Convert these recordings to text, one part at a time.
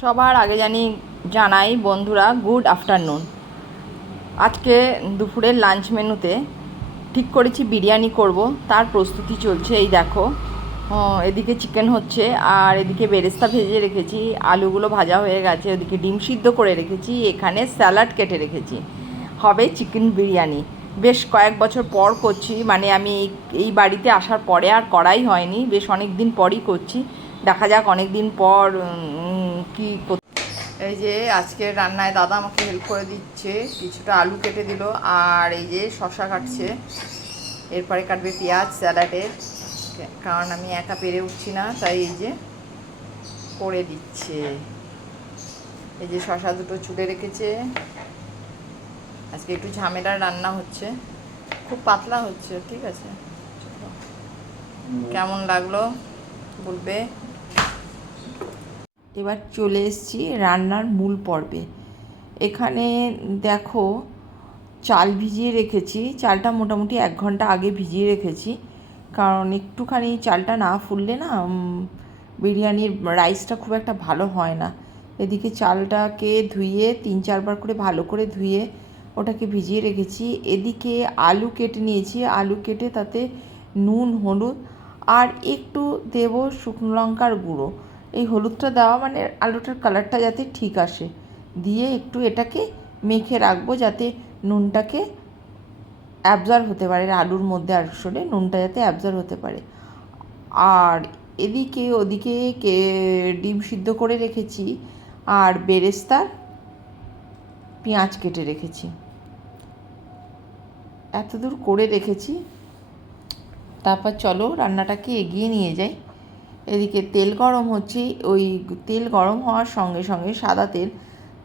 সবার আগে জানি, জানাই বন্ধুরা গুড আফটারনুন আজকে দুপুরের লাঞ্চ মেনুতে ঠিক করেছি, বিরিয়ানি করব। তার প্রস্তুতি চলছে, এই দেখো। এদিকে চিকেন হচ্ছে, আর এদিকে বেরেস্তা ভেজে রেখেছি। আলুগুলো ভাজা হয়ে গেছে, ওদিকে ডিম সিদ্ধ করে রেখেছি। এখানে স্যালাড কেটে রেখেছি। হবে চিকেন বিরিয়ানি। বেশ কয়েক বছর পর করছি মানে আমি এই- বাড়িতে আসার পরে আর করাই হয়নি। বেশ অনেক দিন পরই করছি। দেখা যাক অনেক দিন পর কি এই যে আজকে রান্নায় দাদা আমাকে হেল্প করে দিচ্ছে কিছুটা আলু কেটে দিল আর এই যে শশা কাটছে। এরপরে কাটবে পেঁয়াজ স্যালাডের কারণ আমি একা পেরে উঠছি না তাই এই যে করে দিচ্ছে। এই যে শশা দুটো চুলে রেখেছে। আজকে একটু ঝামেলার রান্না হচ্ছে। খুব পাতলা হচ্ছে ঠিক আছে? কেমন লাগল? বলবে? এবার চলে এসেছি রান্নার মূল পর্বে। এখানে দেখো, চাল ভিজিয়ে রেখেছি। চালটা মোটামুটি এক ঘণ্টা আগে ভিজিয়ে রেখেছি। কারণ একটুখানি চালটা না ফুললে না বিরিয়ানির রাইসটা খুব একটা ভালো হয় না। এদিকে চালটাকে ধুয়ে, তিন চারবার করে ভালো করে ধুয়ে ওটাকে ভিজিয়ে রেখেছি। এদিকে আলু কেটে নিয়েছি। আলু কেটে তাতে নুন, হলুদ আর একটু দেব শুকনো লঙ্কার গুঁড়ো। এই হলুদটা দেওয়া মানে আলুটার কালারটা যাতে ঠিক আসে। দিয়ে একটু এটাকে মেখে রাখব যাতে নুনটাকে অ্যাবজর্ব হতে পারে, আলুর মধ্যে আসলে নুনটা যাতে অ্যাবজর্ব হতে পারে। আর এদিকে ওদিকে কে ডিম সিদ্ধ করে রেখেছি আর বেরেস্তার পেঁয়াজ কেটে রেখেছি। এতদূর করে রেখেছি। তারপর চলো রান্নাটাকে এগিয়ে নিয়ে যাই। এদিকে তেল গরম হচ্ছে, ওই তেল গরম হওয়ার সঙ্গে সঙ্গে সাদা তেল,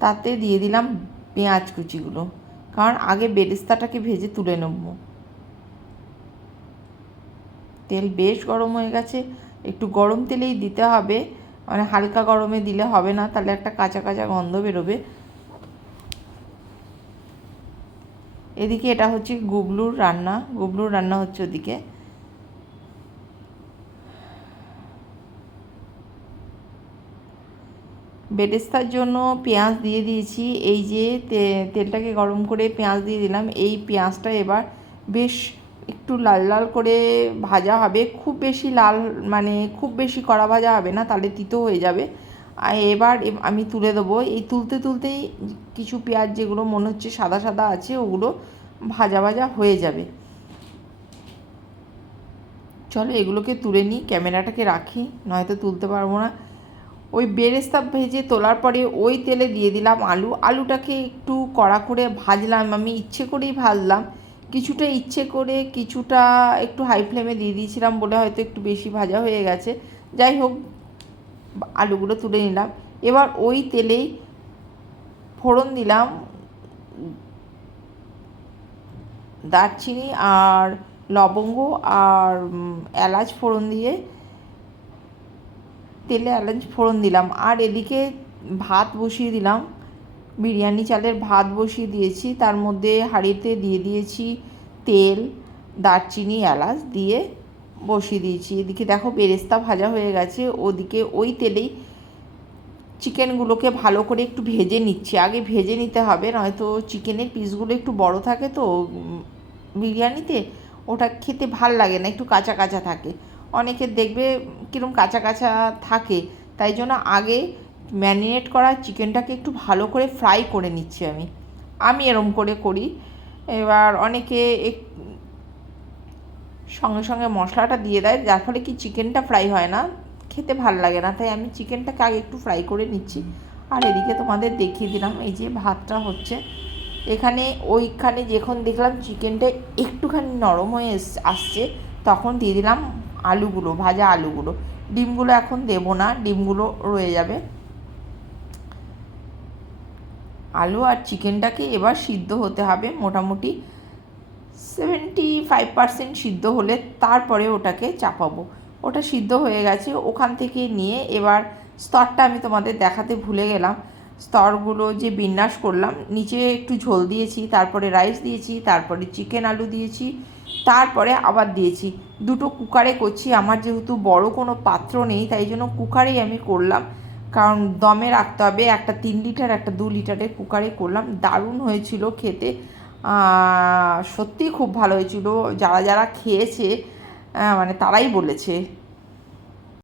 তাতে দিয়ে দিলাম পেঁয়াজ কুচিগুলো। কারণ আগে বেরেস্তাটাকে ভেজে তুলে নেব। তেল বেশ গরম হয়ে গেছে, একটু গরম তেলেই দিতে হবে মানে হালকা গরমে দিলে হবে না, তাহলে একটা কাঁচা কাঁচা গন্ধ বেরোবে। এদিকে এটা হচ্ছে গুবলুর রান্না গুবলুর রান্না হচ্ছে ওদিকে। বেরেস্তার জন্য পেঁয়াজ দিয়ে দিয়েছি। এই যে তেলটাকে গরম করে পেঁয়াজ দিয়ে দিলাম। এই পেঁয়াজটা এবার বেশ একটু লাল লাল করে ভাজা হবে। খুব বেশি লাল মানে খুব বেশি কড়া ভাজা হবে না, তাহলে তিতো হয়ে যাবে। আর এবার আমি তুলে দেবো। এই তুলতে তুলতেই কিছু পেঁয়াজ যেগুলো মনে হচ্ছে সাদা সাদা আছে, ওগুলো ভাজা ভাজা হয়ে যাবে। চলো এগুলোকে তুলে নিই। ক্যামেরাটাকে রাখি, নয়তো তুলতে পারব না। ওই বেরেস্তা ভেজে তোলার পরে ওই তেলে দিয়ে দিলাম আলু। আলুটাকে একটু কড়া করে ভাজলাম। আমি ইচ্ছে করেই ভাজলাম। কিছুটা ইচ্ছে করে কিছুটা একটু হাই ফ্লেমে দিয়ে দিয়েছিলাম বলে হয়তো একটু বেশি ভাজা হয়ে গেছে। যাই হোক, আলুগুলো তুলে নিলাম। এবার ওই তেলেই ফোড়ন দিলাম দারচিনি আর লবঙ্গ আর এলাচ ফোড়ন দিয়ে। তেলে এলাচ ফোড়ন দিলাম। আর এদিকে ভাত বসিয়ে দিলাম। বিরিয়ানি চালের ভাত বসিয়ে দিয়েছি। তার মধ্যে হাঁড়িতে দিয়ে দিয়েছি তেল, দারচিনি, এলাচ দিয়ে বসিয়ে দিয়েছি। এদিকে দেখো বেরেস্তা ভাজা হয়ে গেছে। ওদিকে ওই তেলেই চিকেনগুলোকে ভালো করে একটু ভেজে নিচ্ছি। আগে ভেজে নিতে হবে, নয়তো চিকেনের পিসগুলো একটু বড় থাকে তো বিরিয়ানিতে ওটা খেতে ভালো লাগে না, একটু কাঁচা কাঁচা থাকে। অনেকের দেখবে কীরকম কাঁচা কাঁচা থাকে, তাই জন্য আগে ম্যারিনেট করা চিকেনটাকে একটু ভালো করে ফ্রাই করে নিচ্ছি আমি। আমি এরম করে করি। এবার অনেকে সঙ্গে সঙ্গে মশলাটা দিয়ে দেয়, যার ফলে কি চিকেনটা ফ্রাই হয় না, খেতে ভালো লাগে না, তাই আমি চিকেনটাকে আগে একটু ফ্রাই করে নিচ্ছি। আর এদিকে তোমাদের দেখিয়ে দিলাম এই যে ভাতটা হচ্ছে। এখানে ওইখানে যখন দেখলাম চিকেনটা একটুখানি নরম হয়ে আসছে, তখন দিয়ে দিলাম আলুগুলো, ভাজা আলুগুলো। ডিমগুলো এখন দেবো না, ডিমগুলো রয়ে যাবে। আলু আর চিকেনটাকে এবার সিদ্ধ হতে হবে মোটামুটি সেভেন্টি ফাইভ পার্সেন্ট সিদ্ধ হলে তারপরে ওটাকে চাপাবো। ওটা সিদ্ধ হয়ে গেছে, ওখান থেকে নিয়ে এবার স্তরটা আমি তোমাদের দেখাতে ভুলে গেলাম। স্তরগুলো যে বিন্যাস করলাম, নিচে একটু ঝোল দিয়েছি, তারপরে রাইস দিয়েছি, তারপরে চিকেন আলু দিয়েছি, তারপরে আবার দিয়েছি। দুটো কুকারে করছি, আমার যেহেতু বড় কোনো পাত্র নেই, তাই জন্য কুকারেই আমি করলাম। কারণ দমে রাখতে হবে, একটা তিন লিটার, একটা দু লিটারের কুকারে করলাম। দারুণ হয়েছিল খেতে। সত্যিই খুব ভালো হয়েছিল। যারা যারা খেয়েছে মানে তারাই বলেছে।